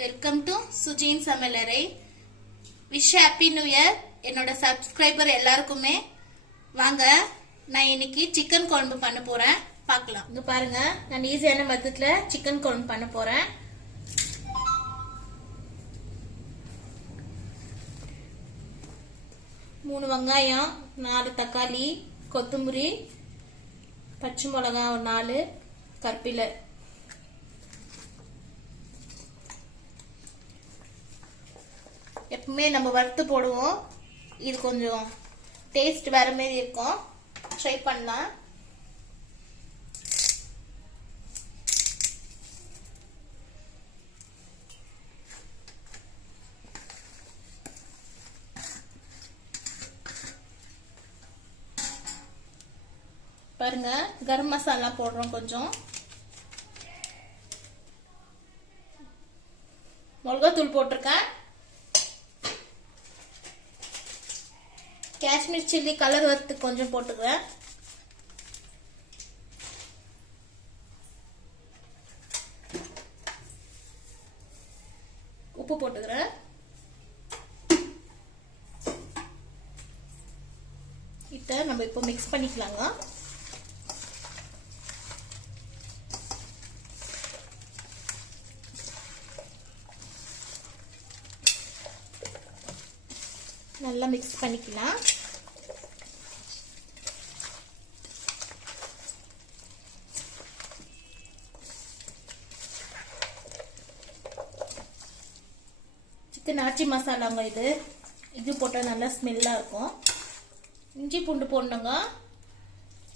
Welcome to Sujin சமையலறை. Wish happy new year என்னோட subscriber எல்லாருக்குமே. வாங்க, நான் இன்னைக்கு சிக்கன் குழம்பு பண்ண போறேன், பார்க்கலாம். இங்க பாருங்க, நான் ஈஸியான மெத்தட்ல சிக்கன் குழம்பு பண்ண போறேன். மூணு வெங்காயம், 4 தக்காளி, கொத்தமல்லி, பச்சை மிளகாய் 4, கருவேப்பிலை. எப்பவுமே நம்ம வறுத்து போடுவோம், இது கொஞ்சம் டேஸ்ட் வேற மாதிரி இருக்கும், ட்ரை பண்ணலாம். பாருங்க, கரம் மசாலா போடுறோம், கொஞ்சம் மிளகாத்தூள் போட்டிருக்கேன், காஷ்மீர் சில்லி கலர் வறுத்து கொஞ்சம் போட்டுக்கிறேன், உப்பு போட்டுக்கிறேன். இதை நம்ம இப்போ மிக்ஸ் பண்ணிக்கலாங்க. நல்லா மிக்ஸ் பண்ணிக்கலாம். சிக்கன் ஆச்சி மசாலாங்க, இது போட்டால் நல்லா ஸ்மெல்லா இருக்கும். இஞ்சி பூண்டு போடணுங்க.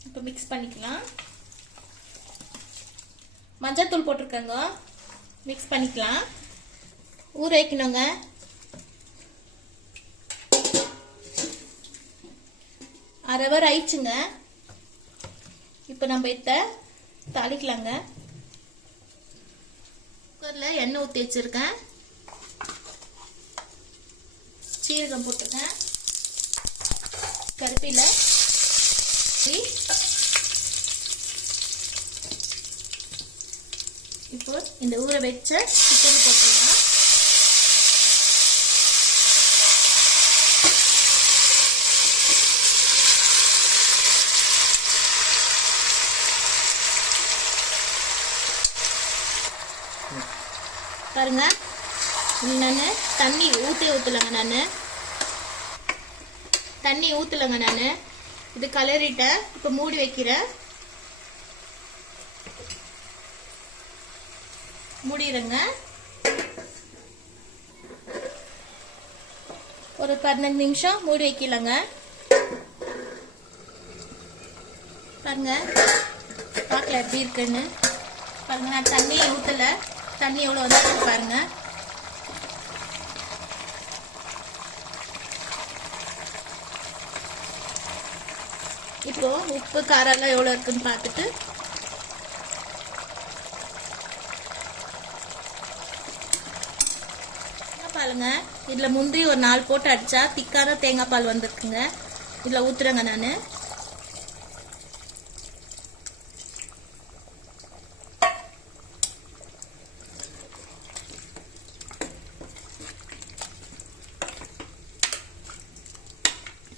இப்போ மிக்ஸ் பண்ணிக்கலாம். மஞ்சத்தூள் போட்டிருக்கேங்க, மிக்ஸ் பண்ணிக்கலாம். ஊற வைக்கணுங்க. அரை ஹவர் ஆயிடுச்சுங்க. இப்போ நம்ம இதை தாளிக்கலாங்க. குக்கரில் எண்ணெய் ஊற்றி வச்சிருக்கேன், சீரகம் போட்டிருக்கேன், கருவேப்பிலை, இப்போ இந்த ஊற வச்ச சிக்கன் போட்டுக்கலாம். பாருங்க, நான் தண்ணி ஊத்தலங்க. நான் இது கலரிட்டேன். இப்ப மூடி வைக்கிறேன், மூடிடுங்க. ஒரு 15 நிமிஷம் மூடி வைக்கலங்க. பாருங்க, பார்க்கல எப்படி இருக்குன்னு. பாருங்க, நான் தண்ணியை ஊத்தல, தண்ணி எவ்வளவு வந்து பாருங்க. இப்போ உப்பு காரம் எல்லாம் எவ்வளவு இருக்குன்னு பார்த்துட்டு பாருங்க. இதுல முந்திரி ஒரு 4 போட்டு அடிச்சா திக்கான தேங்காய் பால் வந்திருக்குங்க. இதுல ஊத்துறேங்க நானு.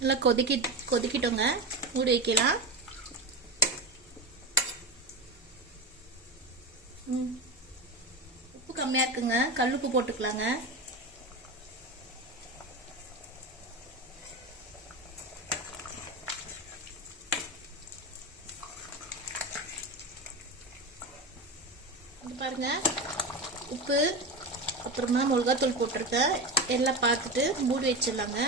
நல்லா கொதிக்கிட்டோங்க, மூடி வைக்கலாம். உப்பு கம்மியா இருக்குங்க, கல்லுப்பு போட்டுக்கலாங்க. பாருங்க, உப்பு அப்புறமா மிளகாத்தூள் போட்டிருக்கேன். எல்லாம் பார்த்துட்டு மூடி வச்சிடலாங்க.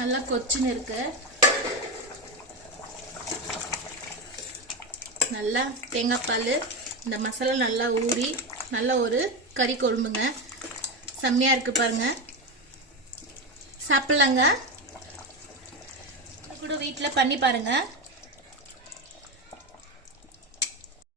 நல்லா கொச்சின்னு இருக்கு. நல்லா தேங்காய் பால், இந்த மசாலா நல்லா ஊறி நல்ல ஒரு கறி குழம்புங்க. செம்மையா இருக்கு பாருங்க, சாப்பிடலாங்க. கூட வீட்டில் பண்ணி பாருங்க.